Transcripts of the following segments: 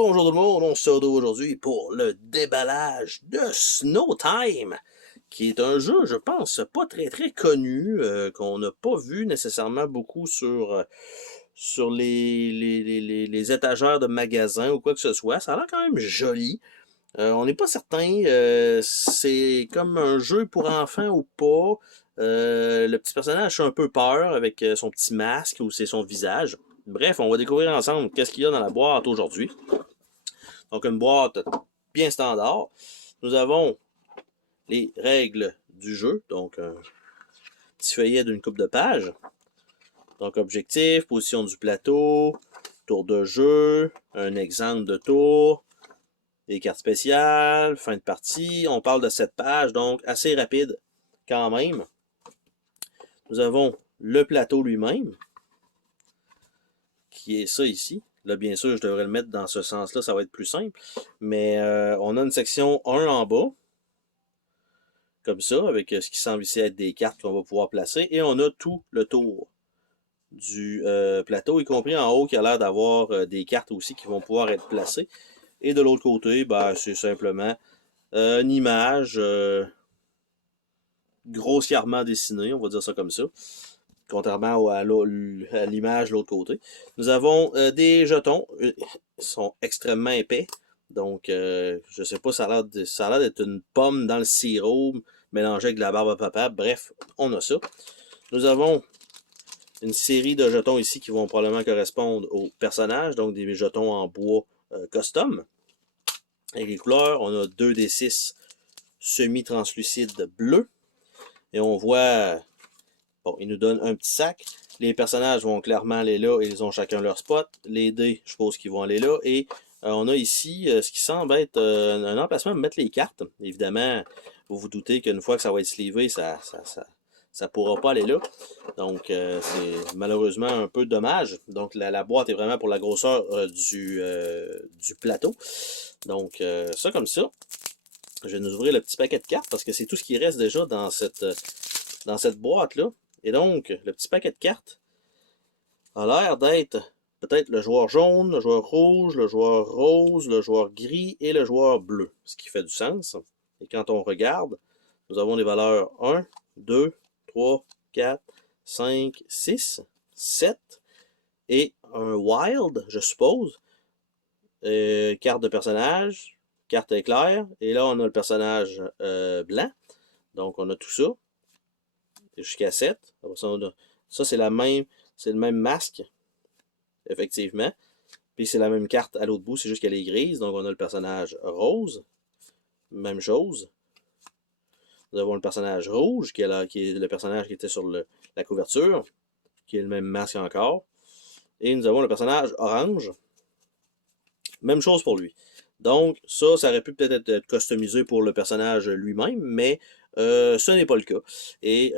Bonjour tout le monde, on se retrouve aujourd'hui pour le déballage de Snow Time, qui est un jeu, je pense, pas très connu, qu'on n'a pas vu nécessairement beaucoup sur les étagères de magasins ou quoi que ce soit. Ça a l'air quand même joli. On n'est pas certain, c'est comme un jeu pour enfants ou pas. Le petit personnage a un peu peur avec son petit masque ou c'est son visage. Bref, on va découvrir ensemble qu'est-ce qu'il y a dans la boîte aujourd'hui. Donc une boîte bien standard. Nous avons les règles du jeu, donc un petit feuillet d'une coupe de pages. Donc objectif, position du plateau, tour de jeu, un exemple de tour, des cartes spéciales, fin de partie. On parle de 7 pages, donc assez rapide quand même. Nous avons le plateau lui-même, qui est ça ici. Là, bien sûr, je devrais le mettre dans ce sens-là, ça va être plus simple. Mais on a une section 1 en bas, comme ça, avec ce qui semble ici être des cartes qu'on va pouvoir placer. Et on a tout le tour du plateau, y compris en haut, qui a l'air d'avoir des cartes aussi qui vont pouvoir être placées. Et de l'autre côté, ben, c'est simplement une image grossièrement dessinée, on va dire ça comme ça. Contrairement à l'image de l'autre côté. Nous avons des jetons. Ils sont extrêmement épais. Donc, je sais pas, ça a l'air d'être une pomme dans le sirop mélangée avec de la barbe à papa. Bref, on a ça. Nous avons une série de jetons ici qui vont probablement correspondre aux personnages. Donc, des jetons en bois custom. Avec les couleurs, on a 2 des 6 semi-translucides bleus. Et on voit... Bon, il nous donne un petit sac. Les personnages vont clairement aller là et ils ont chacun leur spot. Les dés, je suppose qu'ils vont aller là. Et on a ici ce qui semble être un emplacement pour mettre les cartes. Évidemment, vous vous doutez qu'une fois que ça va être sleevé, ça pourra pas aller là. Donc, c'est malheureusement un peu dommage. Donc, la boîte est vraiment pour la grosseur du plateau. Donc, ça comme ça. Je vais nous ouvrir le petit paquet de cartes parce que c'est tout ce qui reste déjà dans cette boîte-là. Et donc, le petit paquet de cartes a l'air d'être peut-être le joueur jaune, le joueur rouge, le joueur rose, le joueur gris et le joueur bleu. Ce qui fait du sens. Et quand on regarde, nous avons des valeurs 1, 2, 3, 4, 5, 6, 7 et un wild, je suppose. Carte de personnage, carte éclair. Et là, on a le personnage blanc. Donc, on a tout ça. Jusqu'à 7. Ça, c'est le même masque, effectivement. Puis c'est la même carte à l'autre bout, c'est juste qu'elle est grise. Donc on a le personnage rose. Même chose. Nous avons le personnage rouge, qui est le personnage qui était sur la couverture, qui est le même masque encore. Et nous avons le personnage orange. Même chose pour lui. Donc, ça aurait pu peut-être être customisé pour le personnage lui-même, mais ce n'est pas le cas. Et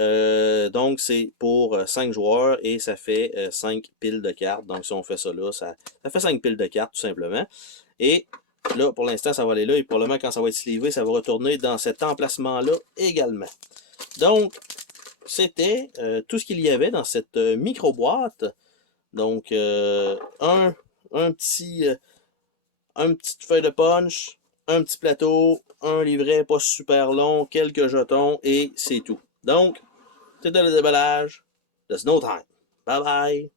donc, c'est pour 5 joueurs et ça fait 5 piles de cartes. Donc, si on fait ça là, ça fait 5 piles de cartes, tout simplement. Et là, pour l'instant, ça va aller là. Et probablement, quand ça va être sleevé, ça va retourner dans cet emplacement-là également. Donc, c'était tout ce qu'il y avait dans cette micro-boîte. Donc, une petite feuille de punch, un petit plateau, un livret pas super long, quelques jetons et c'est tout. Donc, c'était le déballage de Snow Time. Bye bye!